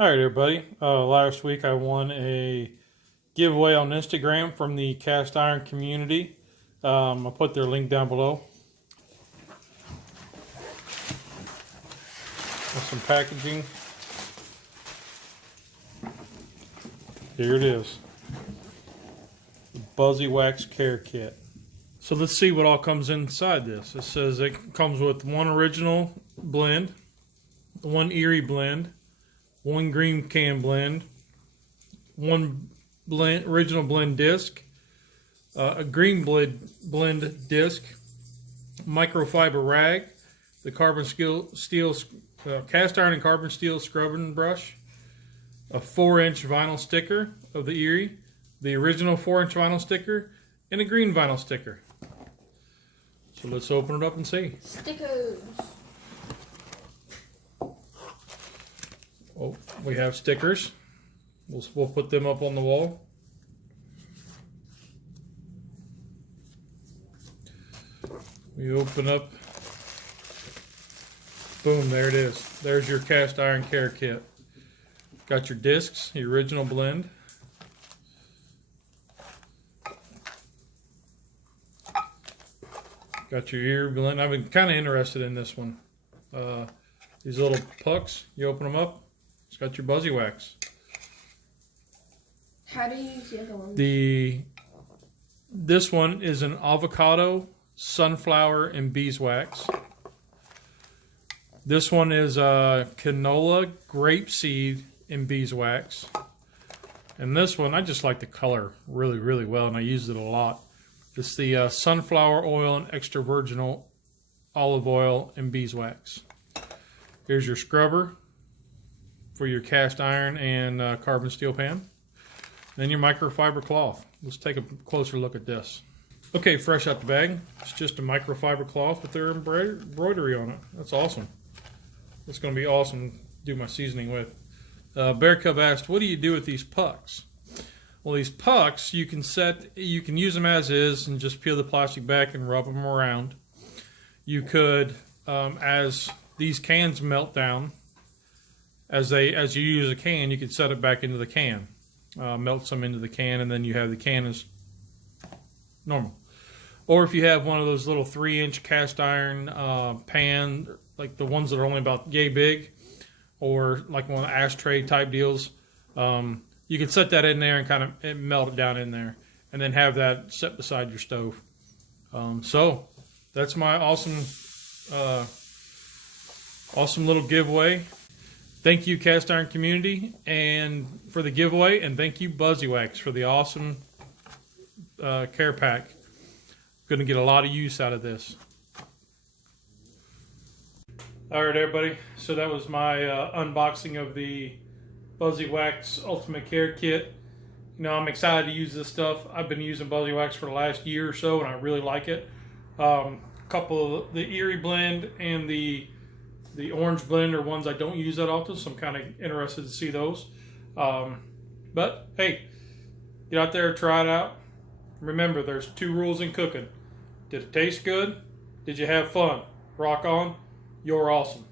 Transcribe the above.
All right, everybody. Last week I won a giveaway on Instagram from the cast iron community. I'll put their link down below. With some packaging. Here it is. The BuzzyWaxx Care Kit. So let's see what all comes inside this. It says it comes with one original blend, one Erie blend, one green can blend, one original blend disc, a green blend disc, microfiber rag, the cast iron and carbon steel scrubbing brush, a 4-inch vinyl sticker of the Erie, the original 4-inch vinyl sticker, and a green vinyl sticker. So let's open it up and see. Stickers. Oh, we have stickers. We'll put them up on the wall. We open up. Boom, there it is. There's your cast iron care kit. Got your discs, the original blend. Got your Erie blend. I've been kind of interested in this one. These little pucks, you open them up. It's got your BuzzyWaxx. How do you use the other one? This one is an avocado, sunflower, and beeswax. This one is canola, grapeseed, and beeswax. And this one, I just like the color really, really well, and I use it a lot. It's the sunflower oil and extra virgin olive oil and beeswax. Here's your scrubber for your cast iron and carbon steel pan. Then your microfiber cloth. Let's take a closer look at this. Okay, fresh out the bag. It's just a microfiber cloth with their embroidery on it. That's awesome. It's going to be awesome to do my seasoning with. Bear Cub asked, what do you do with these pucks? Well, these pucks, you can use them as is and just peel the plastic back and rub them around. You could, as these cans melt down, as you use a can, you could set it back into the can. Melt some into the can, and then you have the can as normal. Or if you have one of those little 3-inch cast iron pan, like the ones that are only about yay big, or like one of the ashtray type deals, you can set that in there and kind of melt it down in there, and then have that set beside your stove. So that's my awesome little giveaway. Thank you, cast iron community, and for the giveaway, and thank you, BuzzyWaxx, for the awesome care pack. Going to get a lot of use out of this. All right, everybody. So that was my unboxing of the BuzzyWaxx Ultimate Care Kit. You know, I'm excited to use this stuff. I've been using BuzzyWaxx for the last year or so, and I really like it. A couple of the Erie blend and the orange blend are ones I don't use that often, so I'm kind of interested to see those. But hey, get out there, try it out. Remember, there's 2 rules in cooking. Did it taste good? Did you have fun? Rock on. You're awesome.